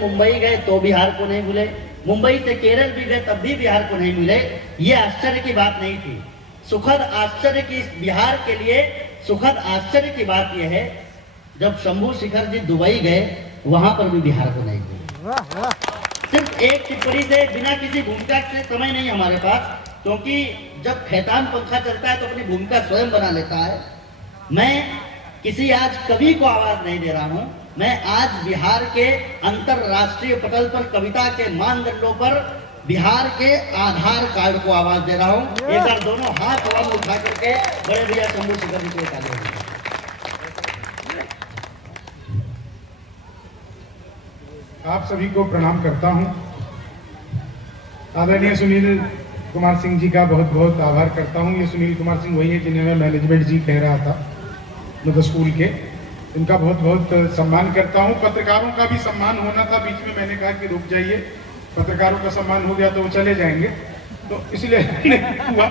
मुंबई गए तो बिहार को नहीं भूले, मुंबई से केरल भी गए तब भी बिहार को नहीं मिले। ये आश्चर्य की बात नहीं थी। सुखद आश्चर्य की इस बिहार के लिए सुखद आश्चर्य की बात यह है, जब शंभू शेखर जी दुबई गए वहां पर भी बिहार को नहीं भूले। सिर्फ एक टिप्पणी से, बिना किसी भूमिका से समय नहीं हमारे पास, क्योंकि जब खैतान पंखा चलता है तो अपनी भूमिका स्वयं बना लेता है। मैं किसी आज कवि को आवाज नहीं दे रहा हूं, मैं आज बिहार के अंतरराष्ट्रीय पटल पर कविता के मानदंडों पर बिहार के आधार कार्ड को आवाज दे रहा हूं। एक बार दोनों हाथ हवा में उठा करके बड़े भैया शंभू शेखर जी को ताली दें। आप सभी को प्रणाम करता हूं। आदरणीय सुनील कुमार सिंह जी का बहुत बहुत आभार करता हूं। ये सुनील कुमार सिंह वही है जिन्हें मैं मैनेजमेंट जी कह रहा था, मतलब स्कूल के। इनका बहुत बहुत सम्मान करता हूं। पत्रकारों का भी सम्मान होना था, बीच में मैंने कहा कि रुक जाइए, पत्रकारों का सम्मान हो गया तो वो चले जाएंगे, तो इसलिए हुआ।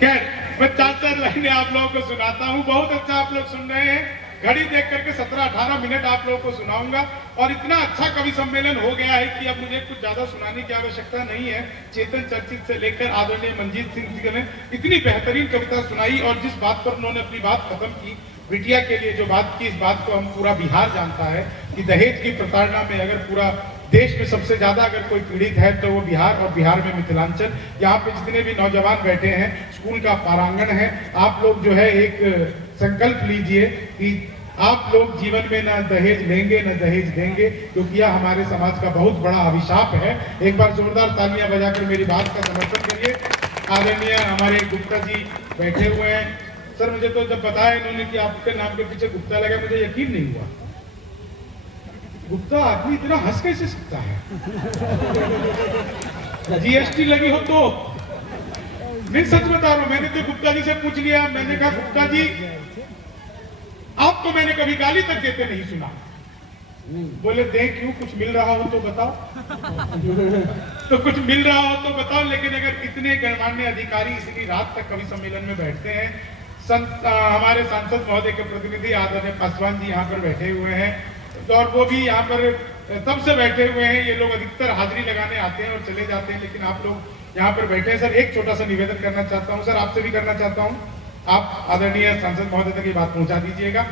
खैर, मैं 4-4 लाइनें आप लोगों को सुनाता हूं। बहुत अच्छा आप लोग सुन रहे हैं। घड़ी देख करके 17-18 मिनट आप लोगों को सुनाऊंगा, और इतना अच्छा कवि सम्मेलन हो गया है कि अब मुझे कुछ ज्यादा सुनाने की आवश्यकता नहीं है। चेतन चर्चित से लेकर आदरणीय मंजीत सिंह जी ने इतनी बेहतरीन कविता सुनाई, और जिस बात पर उन्होंने अपनी बात खत्म की, बिटिया के लिए जो बात की, इस बात को हम पूरा बिहार जानता है कि दहेज की प्रताड़ना में अगर पूरा देश में सबसे ज्यादा अगर कोई पीड़ित है तो वो बिहार, और बिहार में मिथिलांचल। यहाँ पे जितने भी नौजवान बैठे हैं, स्कूल का प्रांगण है, आप लोग जो है एक संकल्प लीजिए कि आप लोग जीवन में न दहेज लेंगे न दहेज देंगे, क्योंकि यह हमारे समाज का बहुत बड़ा अभिशाप है। एक बार जोरदार तालियां बजाकर मेरी बात का समर्थन करिए। आदरणीय हमारे गुप्ता जी बैठे हुए हैं। सर, मुझे तो जब बताया इन्होंने कि आपके नाम के पीछे गुप्ता लगा, मुझे यकीन नहीं हुआ। गुप्ता आदमी इतना हंस कैसे सकता है? जीएसटी लगी हो तो? मैं सच बता रहा हूं, मैंने तो गुप्ता जी से पूछ लिया। मैंने कहा, गुप्ता जी आपको मैंने कभी गाली तक देते नहीं सुना। बोले, दे क्यों, कुछ मिल रहा हो तो बताओ। तो कुछ मिल रहा हो तो बताओ। लेकिन अगर इतने गणमान्य अधिकारी इतनी रात तक कवि सम्मेलन में बैठते हैं, हमारे सांसद महोदय के प्रतिनिधि आदरणीय पासवान जी यहाँ पर बैठे हुए हैं, और वो भी यहाँ पर तब से बैठे हुए हैं। ये लोग अधिकतर हाजिरी लगाने आते हैं और चले जाते हैं, लेकिन आप लोग यहाँ पर बैठे हैं। सर, एक छोटा सा निवेदन करना चाहता हूँ, सर आपसे भी करना चाहता हूँ। आप आदरणीय सांसद महोदय तक ये बात पहुंचा दीजिएगा,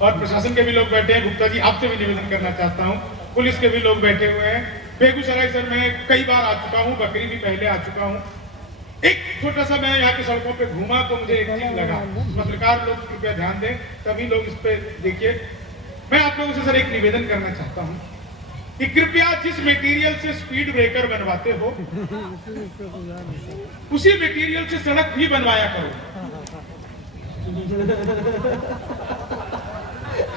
और प्रशासन के भी लोग बैठे हैं। गुप्ता जी, आपसे भी निवेदन करना चाहता हूँ। पुलिस के भी लोग बैठे हुए हैं। बेगूसराय सर मैं कई बार आ चुका हूँ, बकरी भी पहले आ चुका हूँ। एक छोटा सा, मैं यहाँ की सड़कों पे घूमा तो मुझे एक चीज लगा, पत्रकार लोग कृपया ध्यान दें, सभी लोग इस पे देखिए। मैं आप लोगों से सर एक निवेदन करना चाहता हूँ कि कृपया जिस मटेरियल से स्पीड ब्रेकर बनवाते हो, उसी मटेरियल से सड़क भी बनवाया करो।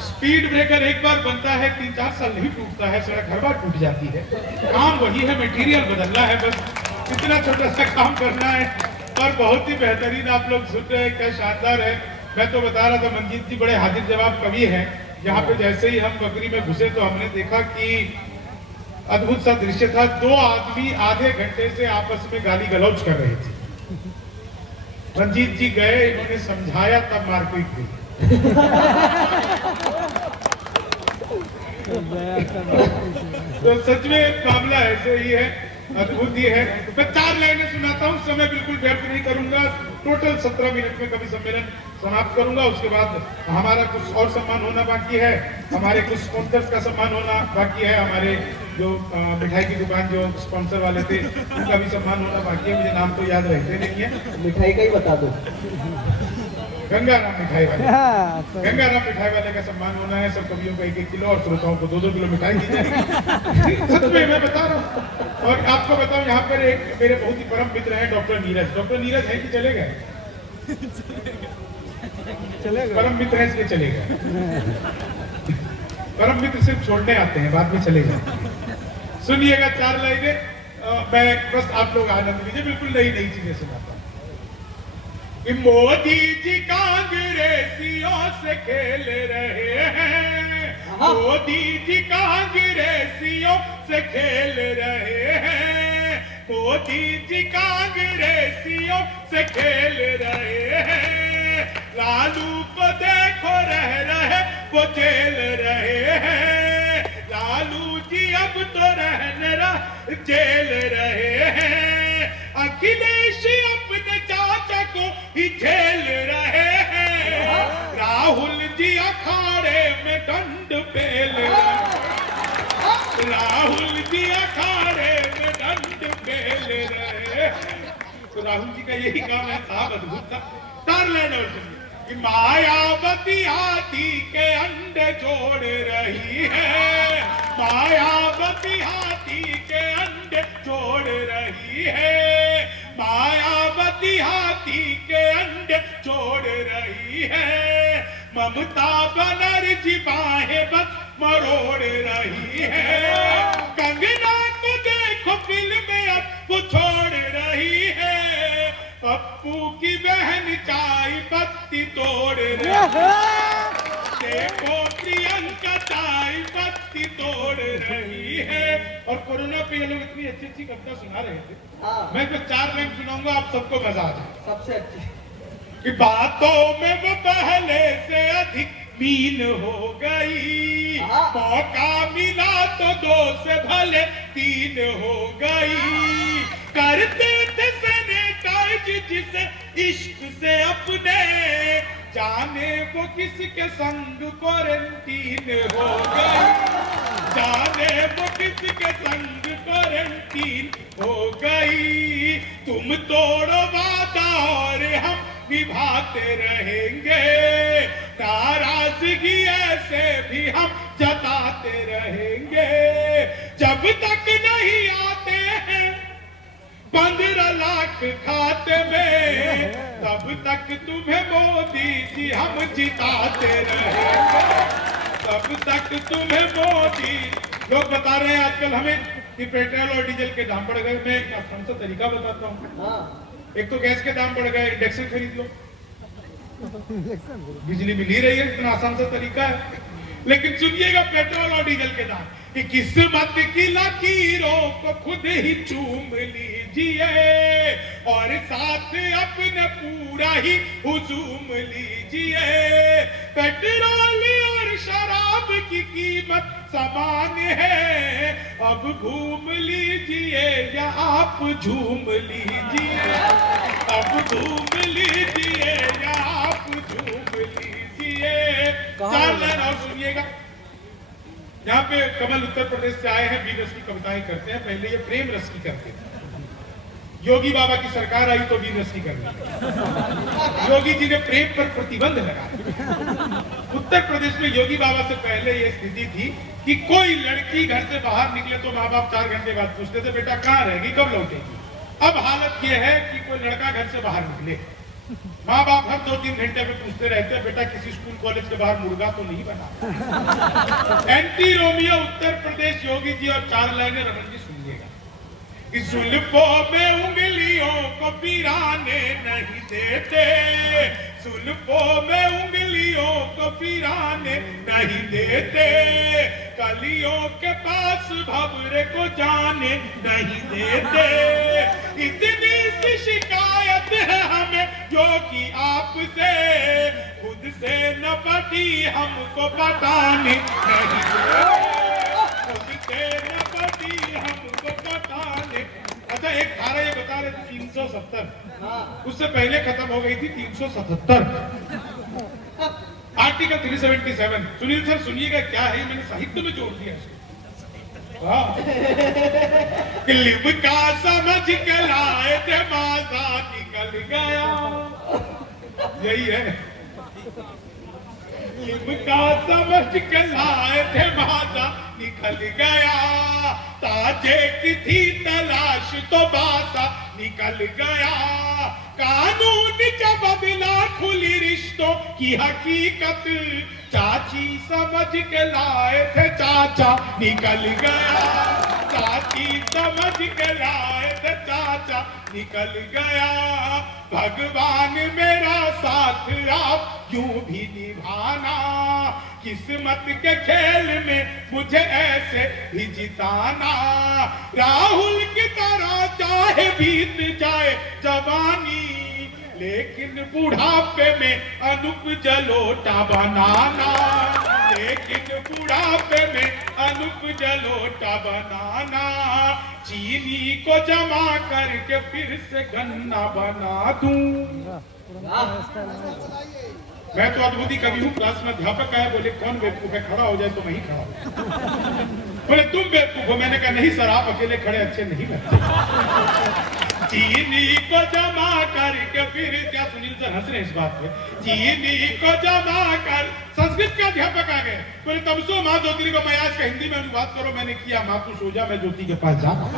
स्पीड ब्रेकर एक बार बनता है, 3-4 साल नहीं टूटता है, सड़क हर बार टूट जाती है। काम वही है, मटेरियल बदलना है, बस इतना छोटा सा काम करना है। और बहुत ही बेहतरीन आप लोग सुन रहे हैं, क्या शानदार है। मैं तो बता रहा था, मंजीत जी बड़े हाजिर जवाब कवि हैं। यहाँ पे जैसे ही हम बकरी में घुसे तो हमने देखा कि अद्भुत सा दृश्य था। 2 आदमी आधे घंटे से आपस में गाली गलौज कर रहे थे। मंजीत जी गए, इन्होंने समझाया, तब मारपीट हुई। तो सच में मामला ऐसे ही है, अद्भुत ही है। मैं 4 लाइनें सुनाता हूँ, समय बिल्कुल व्यर्थ नहीं करूंगा। टोटल 17 मिनट में कवि सम्मेलन समाप्त करूंगा। उसके बाद हमारा कुछ और सम्मान होना बाकी है, हमारे कुछ स्पॉन्सर्स का सम्मान होना बाकी है। हमारे जो मिठाई की दुकान जो स्पॉन्सर वाले थे, उनका भी सम्मान होना बाकी है। मुझे नाम तो याद रहते नहीं है। मिठाई का ही बता दो। गंगाराम मिठाई वाले, गंगाराम मिठाई वाले का सम्मान होना है। सब कवियों को 1-1 किलो और श्रोताओं को 2-2 किलो मिठाई दी जाएगी। सच में मैं बता रहा हूँ। और आपको बताऊं, यहाँ पर एक मेरे बहुत ही परम मित्र हैं, डॉक्टर नीरज। डॉक्टर नीरज है कि चले गए? परम मित्र है, इसलिए चले गए। परम मित्र सिर्फ छोड़ने आते हैं, बाद में चले गए। सुनिएगा 4 लाइनें, मैं बस आप लोग आनंद लीजिए। बिल्कुल नई नई चीजें सुनाता हूँ। मोदी जी कांग्रेसियों से खेल रहे हैं, मोदी जी कांग्रेसियों से खेल रहे हैं, मोदी जी कांग्रेसियों से खेल रहे हैं। लालू को देखो रह रहे वो जेल रहे हैं, लालू जी अब तो रहने जेल रहे हैं। अखिलेश अपने चाचा को ही झेल रहे हैं। राहुल जी अखाड़े में दंड पेल राहुल जी अखाड़े में दंड पेल रहे। तो राहुल जी का यही काम है, साहब अद्भुत था। टारलैंड और कि मायावती हाथी के अंडे जोड़ रही है। मायावती हाथी के अंडे जोड़ रही है। मायावती हाथी के अंडे जोड़ रही है। ममता बनर्जी बाहें बस मरोड़ रही है। कंगना को देखो फिल्म में अब वो छोड़ रही है। पप्पू की बहन चाय पत्ती तोड़ रही है। देखो प्रियंका चाय पत्ती तोड़ रही है। और कोरोना पे ये लोग इतनी अच्छी अच्छी कविता सुना रहे थे। मैं तो 4 लाइन सुनाऊंगा, आप सबको मजा आ जाए। सबसे अच्छी कि बातों में वो पहले से अधिक मीन हो गई। मौका मिला तो 2 से भले 3 हो गई। करते थे सैनिटाइज जिसे इश्क से अपने, जाने वो किसके संग क्वारंटीन हो गई। जाने वो किसके संग क्वारंटीन हो गई। तुम तोड़ो वादा और हम निभाते रहेंगे। नाराजगी ऐसे भी हम जताते रहेंगे। जब तक नहीं आते हैं 15 लाख खाते में, तब तक तुम्हें मोदी जी हम जिताते रहेंगे। तब तक तुम्हें मोदी। लोग बता रहे हैं आजकल हमें कि पेट्रोल और डीजल के दाम बढ़ गए। मैं एक आसान सा तरीका बताता हूँ। एक तो गैस के दाम बढ़ गए, इंडक्शन खरीद लो, बिजली मिल ही रही है। इतना आसान सा तरीका है। लेकिन सुनिएगा पेट्रोल और डीजल के दाम कि किस्मत की लकीरों को खुद ही चूम लीजिए और साथ अपने पूरा ही हुजूम लीजिए। पेट्रोल और शराब की कीमत समान है। अब घूम लीजिए या आप झूम लीजिए। अब घूम लीजिए या आप झूम लीजिए। 4 लाइन और सुनिएगा। यहाँ पे कमल उत्तर प्रदेश से आए हैं, वीर रस की कविताएं करते हैं। पहले ये प्रेम रस की करते थे। योगी बाबा की सरकार आई तो वीर रस की करनी। योगी जी ने प्रेम पर प्रतिबंध लगाया। उत्तर प्रदेश में योगी बाबा से पहले ये स्थिति थी कि कोई लड़की घर से बाहर निकले तो माँ बाप 4 घंटे बाद पूछते थे बेटा कहाँ रहेगी, कब लौटेगी। अब हालत ये है कि कोई लड़का घर से बाहर निकले, माँ बाप हर 2-3 घंटे में पूछते रहते हैं बेटा किसी स्कूल कॉलेज के बाहर मुर्गा तो नहीं बना। Anti Romeo Uttar Pradesh Yogi ji. और 4 लाइनें रमन जी सुनिएगा कि जुल्फों में उंगलियों को पिराने नहीं देते। जुल्फों में उंगलियों को पिराने नहीं देते। कलियों के पास भंवरे को जाने नहीं देते। इतनी सी शिकायत है हमें योगी आपसे, खुद से न पटी हमको पटाने नहीं देते। खुद से न पटी हमको पटाने। अच्छा एक धारा ये बता रहे थे 370, उससे पहले खत्म हो गई थी 377। आर्टिकल 377। सुनील सर सुनिएगा क्या है, मैंने साहित्य में जोड़ दिया इसको। लिबका समझ के लाए थे माजा निकल गया। यही है। लिबका समझ के लाए थे माजा निकल गया। ताजे की थी तलाश तो बासा निकल गया। कानून जब बदला खुली रिश्तों की हकीकत, चाची समझ के लाए थे चाचा निकल गया। चाची समझ के लाए थे चाचा निकल गया। भगवान मेरा साथ आप यूं भी निभाना, किस्मत के खेल में मुझे ऐसे ही जिताना। राहुल की तरह चाहे बीत जाए जवानी, लेकिन बुढ़ापे में अनुप जलोटा बनाना। लेकिन बुढ़ापे में अनुप जलोटा बनाना, चीनी को जमा करके फिर से गन्ना बना दूं। मैं तो अद्भुती कवि हूँ। क्लास में अध्यापक आया, बोले कौन बेवकूफ है, खड़ा हो जाए तो मैं ही खड़ा हूँ। बोले तुम बेवकूफ हो। मैंने कहा नहीं सर, आप अकेले खड़े अच्छे नहीं लगते। चीनी को जमा करके फिर, क्या सुनील सर हंस रहे इस बात पे, चीनी को जमा कर। संस्कृत के अध्यापक आ गए, बोले तब सो माँ ज्योति को मैं आज का हिंदी में अनुवाद करो। मैंने किया, माँ तू सो जा, मैं ज्योति के पास जा रहा हूं।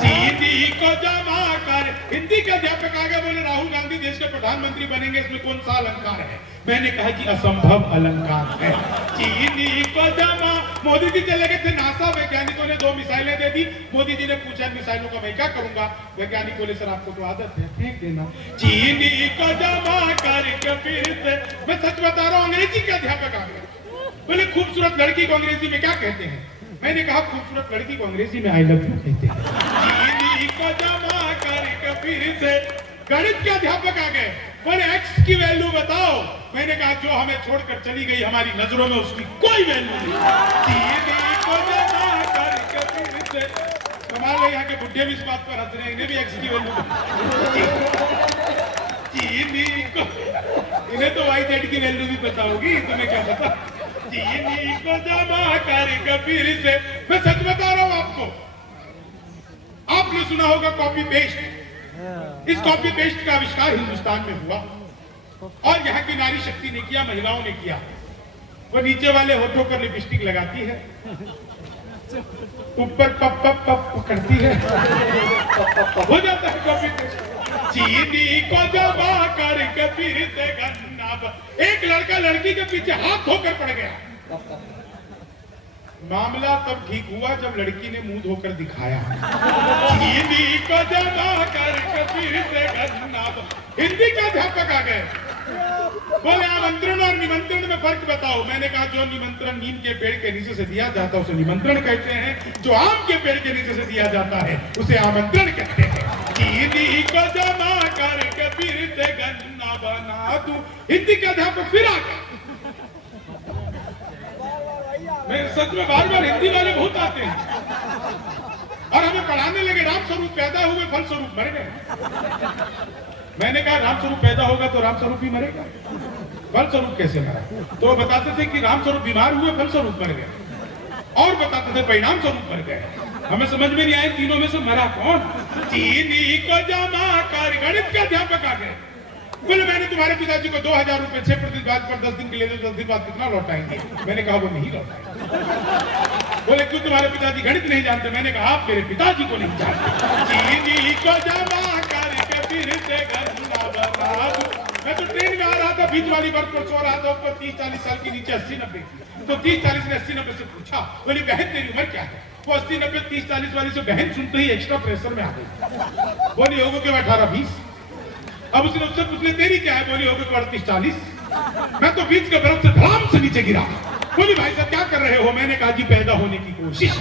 चीनी को जमा कर। हिंदी के अध्यापक आ गए, बोले राहुल गांधी देश के प्रधानमंत्री बनेंगे, इसमें कौन सा अलंकार है? मैंने कहा कि असंभव अलंकार है। चीनी को जमा। मोदी जी चले गए थे, नासा वैज्ञानिकों ने 2 मिसाइलें दे दी। मोदी जी ने पूछा मिसाइलों का मैं क्या करूंगा? वैज्ञानिक बोले सर आपको तो आदत है, फेंक देना। चीनी को जमा करके फिर से, मैं सच बता रहा हूँ, अंग्रेजी के अध्यापक आ गए, बोले खूबसूरत लड़की को अंग्रेजी में क्या कहते हैं? मैंने कहा खूबसूरत लड़की को अंग्रेजी में आई लव यू कहते हैं। चीनी को जमा करके फिर से। गणित के अध्यापक आ गए, बोले एक्स की वैल्यू बताओ। मैंने कहा जो हमें छोड़कर चली गई हमारी नजरों में उसकी कोई वैल्यू नहीं। चीनी को जमा करके फिर से। कमाल है, यहाँ के बुढ़े भी इस बात पर हंस रहे हैं, इन्हें भी एक्स की वैल्यू। चीनी को, इन्हें तो वाई जेड की वैल्यू भी पता होगी, तुम्हें क्या पता? चीनी को जमा करके फिर से। मैं सच बता रहा हूं आपको, आपने सुना होगा कॉपी पेस्ट। इस कॉपी पेस्ट का आविष्कार हिंदुस्तान में हुआ और यहाँ की नारी शक्ति ने किया, महिलाओं ने किया। वो नीचे वाले होठों पर लिपस्टिक लगाती है, ऊपर पप पप पप करती है, हो जाता है कॉपी पेस्ट। चीनी को जमा करके फिर से गन्ना। एक लड़का लड़की के पीछे हाथ धोकर पड़ गया। मामला तब ठीक हुआ जब लड़की ने मुंह धोकर दिखाया। चीनी को जमा करके फिर से गन्ना। हिंदी के अध्यापक आ गए, बोले आमंत्रण और निमंत्रण में फर्क बताओ। मैंने कहा जो निमंत्रण नीम के पेड़ के नीचे से दिया जाता है उसे निमंत्रण कहते हैं, जो आम के पेड़ के नीचे से दिया जाता है उसे आमंत्रण कहते हैं। चीनी को जमा करके फिर से गन्ना बना दूं। हिंदी के अध्यापक फिर आ गए। मैं सच में बार बार हिंदी वाले बहुत आते हैं और हमें पढ़ाने लगे राम स्वरूप पैदा हुए, फल स्वरूप मर गए। मैंने कहा राम स्वरूप पैदा होगा तो राम स्वरूप ही मरेगा, फल स्वरूप कैसे मरा? तो बताते थे कि राम स्वरूप बीमार हुए, फल स्वरूप मर गए, और बताते थे परिणाम स्वरूप मर गए। हमें समझ में नहीं आए तीनों में से मरा कौन? चीनी को जमा कर। गणित के अध्यापक आ गए, बोले मैंने तुम्हारे पिताजी को 2000 रुपए 6% ब्याज पर 10 दिन के लिए 10 दिन बाद कितना लौटाएंगे? मैंने कहा वो नहीं लौटाएंगे। बोले क्यों, तुम्हारे पिताजी गणित नहीं जानते? मैंने कहा आप मेरे पिताजी को नहीं जानते। चीनी को जमा करके फिर से गन्ना बना दूं। मैं तो ट्रेन में आ रहा था, बीच वाली बर्थ पर सो रहा था, ऊपर 30-40 साल की, नीचे 80-90 की। तो 30-40 ने 80-90 से पूछा, बोली बहन तेरी उम्र क्या है? वो 80-90 30-40 वाली से बहन सुनते ही एक्स्ट्रा प्रेशर में आ गई। बोली होगो के 18-20। अब उसने उससे पूछ ले तेरी क्या है? बोली होगी 38-40। मैं तो बीच के बर्फ से धड़ाम से नीचे गिरा। बोली भाई साहब क्या कर रहे हो? मैंने कहा जी पैदा होने की कोशिश।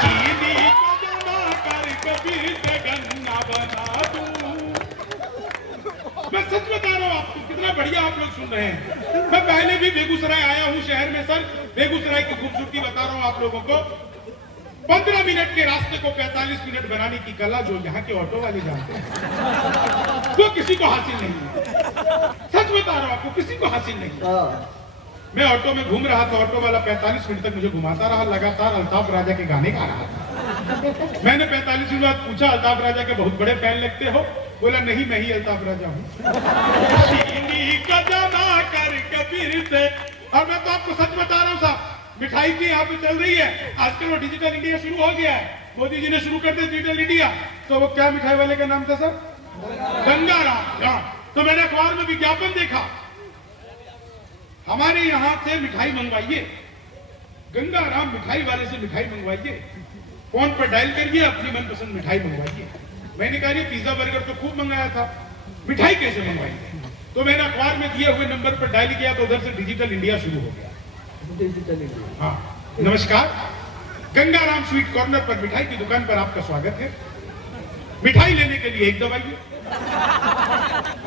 चीनी को जमा करके फिर से गन्ना बना दूं। मैं सच बता रहा हूँ आपको, कितना बढ़िया आप लोग सुन रहे हैं। मैं पहले भी बेगूसराय आया हूँ शहर में सर। बेगूसराय की खूबसूरती बता रहा हूँ आप लोगों को। 15 मिनट के रास्ते को 45 मिनट बनाने की कला जो यहाँ के ऑटो वाले जानते हैं वो किसी को हासिल नहीं है। सच बता रहा हूँ आपको, किसी को हासिल नहीं। मैं ऑटो में घूम रहा था, ऑटो वाला 45 मिनट तक मुझे घुमाता रहा, लगातार अल्ताफ राजा के गाने गा रहा था। मैंने 45 मिनट बाद पूछा अल्ताफ राजा के बहुत बड़े फैन लगते हो? बोला नहीं मैं ही अल्ताफ राजा हूँ। और मैं तो आपको सच बता रहा हूँ साहब, मिठाई की यहाँ पे चल रही है आजकल, वो डिजिटल इंडिया शुरू हो गया है। मोदी जी ने शुरू कर दिया डिजिटल इंडिया। तो वो क्या मिठाई वाले का नाम था सर? गंगाराम। तो मैंने अखबार में विज्ञापन देखा, हमारे यहाँ से मिठाई मंगवाइए, गंगाराम मिठाई वाले से मिठाई मंगवाइए, फोन पर डायल करिए, अपनी मनपसंद मिठाई मंगवाइए। मैंने कहा ये पिज्जा बर्गर तो खूब मंगाया था, मिठाई कैसे मंगवाइए? तो मैंने अखबार में दिए हुए नंबर पर डायल किया तो उधर से डिजिटल इंडिया शुरू हो गया। डिजिटल इंडिया, हाँ। नमस्कार, गंगाराम स्वीट कॉर्नर पर मिठाई की दुकान पर आपका स्वागत है। मिठाई लेने के लिए 1 दबाइए,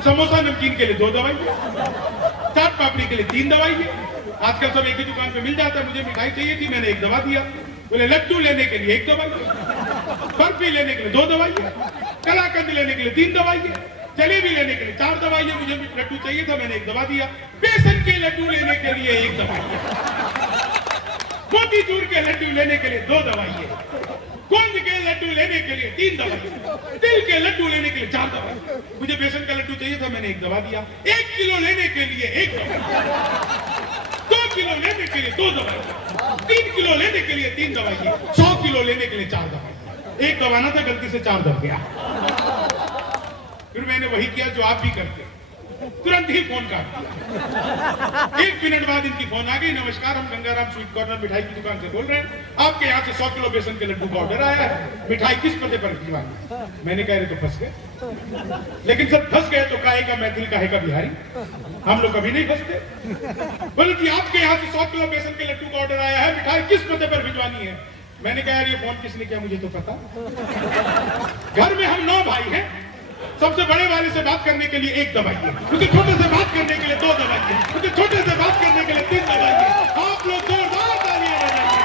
समोसा नमकीन के लिए 2 दबाइए, चाट पापड़ी के लिए 3 दबाइए, आजकल सब एक ही दुकान पे मिल जाता है। मुझे मिठाई चाहिए थी, मैंने एक दवा दिया। बोले लड्डू लेने के लिए एक दवाई, बर्फी लेने के लिए 2 दवाइयाँ, कलाकंद लेने के लिए 3 दवाइयाँ, जलेबी लेने के लिए 4 दवाइयाँ। मुझे लड्डू चाहिए था, मैंने एक दवा दिया। बेसन के लड्डू लेने के लिए 1 दवाई, मोतीचूर के लड्डू लेने के लिए 2 दवाइयाँ, गोंद के लड्डू लेने के लिए 3 दवाइयाँ, तिल के लड्डू लेने के लिए 4 दवाइयाँ। मुझे बेसन का लड्डू चाहिए था, मैंने एक दवा दिया। 1 किलो लेने के लिए 1 दवा, 2 किलो लेने के लिए 2 दवाइयाँ, 3 किलो लेने के लिए 3 दवाइयाँ, 100 किलो लेने के लिए 4 दवाइयाँ। एक दबाना था, गलती से 4 दब गया। फिर मैंने वही किया जो आप भी करते, तुरंत ही फोन काट दिया। 1 मिनट बाद इनकी फोन आ गई, नमस्कार, हम गंगाराम स्वीट कॉर्नर मिठाई की दुकान से बोल रहे हैं, आपके यहाँ से 100 किलो बेसन के लड्डू का ऑर्डर आया है, मिठाई किस पते पर भिजवानी। मैंने कहा तो फंस गए। लेकिन सब फंस गए तो काहेगा मैथिल काहेगा बिहारी, हम लोग कभी नहीं फंसते। बोले जी आपके यहाँ से 100 किलो बेसन के लड्डू का ऑर्डर आया है, मिठाई किस पते पर भिजवानी है। मैंने कहा यार ये फोन किसने किया मुझे तो पता। घर में हम 9 भाई हैं, सबसे बड़े वाले से बात करने के लिए 1 दवाई है, उससे छोटे से बात करने के लिए 2 दवाई है, उससे छोटे से बात करने के लिए 3 दवाई है। आप लोग जोरदार तालियां बजाइए।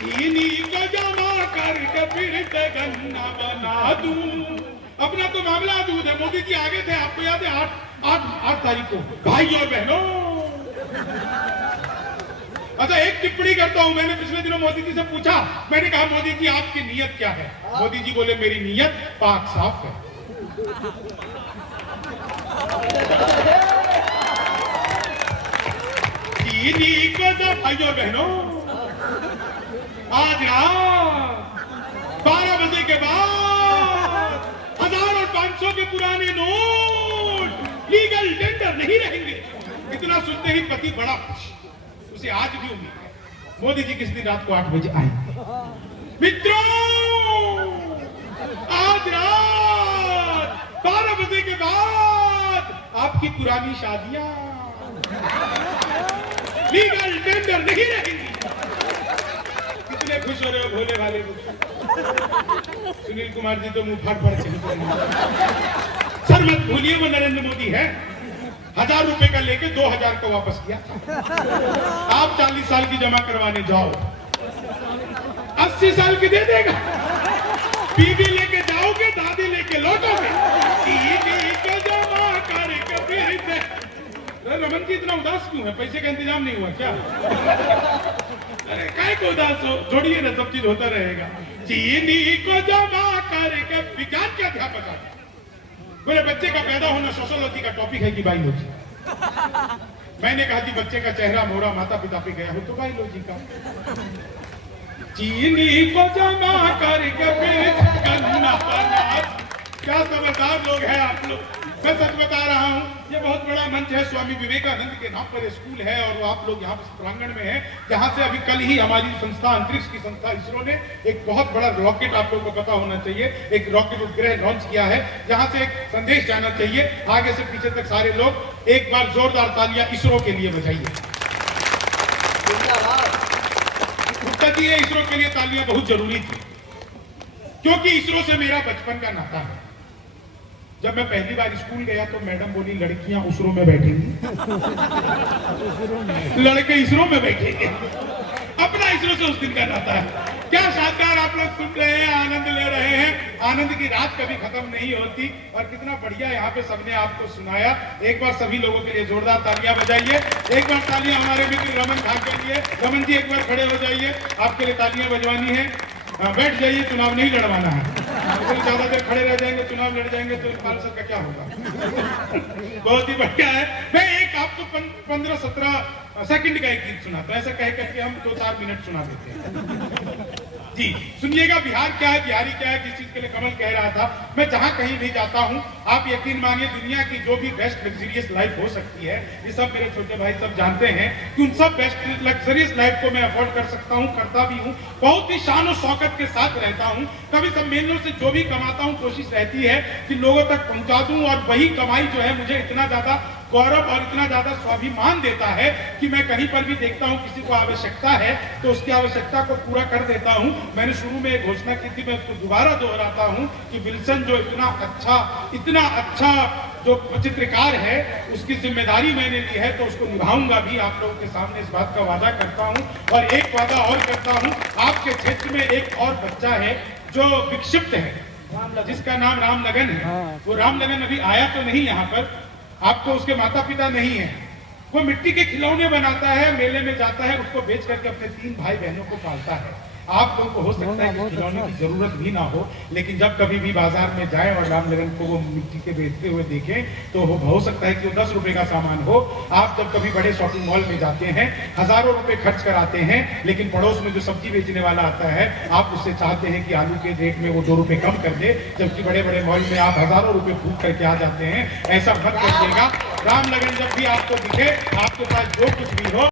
चीनी को जमा करके फिर गन्ना बना दूं। अपना तो मामला दूध है। मोदी जी आगे थे, आपको याद है 8 तारीख को, भाई और बहनों। अच्छा एक टिप्पणी करता हूं, मैंने पिछले दिनों मोदी जी से पूछा, मैंने कहा मोदी जी आपकी नीयत क्या है। मोदी जी बोले मेरी नीयत पाक साफ है। चीनी को जब भाइयों बहनों आज रात 12 बजे के बाद 1000 और 500 के पुराने नोट लीगल टेंडर नहीं रहेंगे। इतना सुनते ही पति बड़ा खुश, उसे आज भी उम्मीद है मोदी जी किस दिन रात को 8 बजे आएंगे। मित्रों आज रात 12 बजे के बाद आपकी पुरानी शादियां लीगल टेंडर नहीं रहेंगी। कितने खुश हो रहे हो भोले वाले लोग। सुनील कुमार जी तो मुंह फाड़ फाड़ चलते हैं। सर मत भूलिए वो नरेंद्र मोदी है, 1000 रुपए का लेके 2000 का वापस किया। आप 40 साल की जमा करवाने जाओ, 80 साल की दे देगा। बीबी लेके जाओगे, दादी लेके लौटोगे। जमा करके फिर से। रमन जी इतना उदास क्यों है, पैसे का इंतजाम नहीं हुआ क्या? अरे काय को उदास हो, जोड़िए ना, सब चीज होता रहेगा। चीनी को जमा करके, विज्ञान के अध्यापक आते बोले बच्चे का पैदा होना सोशियोलॉजी का टॉपिक है कि बायोलॉजी। मैंने कहा कि बच्चे का चेहरा मोड़ा माता पिता पे गया हो तो बायोलॉजी का। चीनी को जमा करके फिर गन्ना बना। क्या समझदार लोग हैं आप लोग। मैं सच बता रहा हूँ, ये बहुत बड़ा मंच है, स्वामी विवेकानंद के नाम पर स्कूल है और आप लोग यहाँ प्रांगण में हैं, जहाँ से अभी कल ही हमारी संस्था अंतरिक्ष की संस्था इसरो ने एक बहुत बड़ा रॉकेट, आप लोगों को पता होना चाहिए, एक रॉकेट उपग्रह लॉन्च किया है, जहाँ से एक संदेश जाना चाहिए आगे से पीछे तक। सारे लोग एक बार जोरदार तालियां इसरो के लिए बजाइए। गुप्ता जी, इसरो के लिए तालियां बहुत जरूरी थी, क्योंकि इसरो से मेरा बचपन का नाता है। जब मैं पहली बार स्कूल गया तो मैडम बोली लड़कियां उसरो में बैठेंगी, लड़के इसरो में बैठेंगे। अपना इसरो से उस दिन का नाता है। क्या शानदार आप लोग सुन रहे हैं, आनंद ले रहे हैं। आनंद की रात कभी खत्म नहीं होती और कितना बढ़िया यहाँ पे सबने आपको सुनाया। एक बार सभी लोगों के लिए जोरदार तालियां बजाइए। एक बार तालियां हमारे मित्र रमन खान के लिए। रमन जी एक बार खड़े हो जाइए, आपके लिए तालियां बजवानी है। बैठ जाइए, चुनाव नहीं लड़वाना है। ज्यादा देर खड़े रह जाएंगे, चुनाव लड़ जाएंगे तो इरफान सर का क्या होगा। बहुत ही बढ़िया है। मैं एक आपको 15-17 सेकंड का एक गीत सुनाता हूं, ऐसा कह करके हम 2-4 मिनट सुना देते हैं। जी सुनिएगा, बिहार क्या है, बिहारी क्या है, किस चीज के लिए कमल कह रहा था। मैं जहां कहीं भी जाता हूं, आप यकीन मानिए दुनिया की जो भी बेस्ट लग्जरियस लाइफ हो सकती है, ये सब मेरे छोटे भाई सब जानते हैं कि उन सब बेस्ट लग्जरियस लाइफ को मैं अफोर्ड कर सकता हूं, करता भी हूं। बहुत ही शान और शौकत के साथ रहता हूं। कभी सम्मेलनों से जो भी कमाता हूं, कोशिश रहती है कि लोगों तक पहुंचा दूं, और वही कमाई जो है मुझे इतना ज्यादा गौरव और इतना ज्यादा स्वाभिमान देता है कि मैं कहीं पर भी देखता हूं किसी को आवश्यकता है तो उसकी आवश्यकता को पूरा कर देता हूं। मैंने शुरू में एक घोषणा की थी, मैं उसको दोबारा दोहराता हूं कि विल्सन जो इतना अच्छा जो चित्रकार है उसकी जिम्मेदारी मैंने ली है, तो उसको निभाऊंगा भी। आप लोगों के सामने इस बात का वादा करता हूं। और एक वादा और करता हूं, आपके क्षेत्र में एक और बच्चा है जो विक्षिप्त है, जिसका नाम राम लगन है। वो राम लगन अभी आया तो नहीं यहाँ पर, आपको उसके माता पिता नहीं है। वो मिट्टी के खिलौने बनाता है, मेले में जाता है, उसको बेच करके अपने 3 भाई बहनों को पालता है। आप लोगों को हो सकता है कि खिलौने की जरूरत भी ना हो, लेकिन जब कभी भी बाजार में जाए और राम लगन को वो मिट्टी के बेचते हुए देखें, तो वो हो सकता है कि वो 10 रुपए का सामान हो। आप जब कभी बड़े शॉपिंग मॉल में जाते हैं, हजारों रुपए खर्च कराते हैं, लेकिन पड़ोस में जो सब्जी बेचने वाला आता है, आप उससे चाहते हैं कि आलू के रेट में वो 2 रुपए कम कर दे, जबकि बड़े बड़े मॉल में आप हजारों रुपए फूक करके आ जाते हैं। ऐसा मत करिएगा। राम लगन जब भी आपको दिखे, आपके पास जो कुछ भी हो,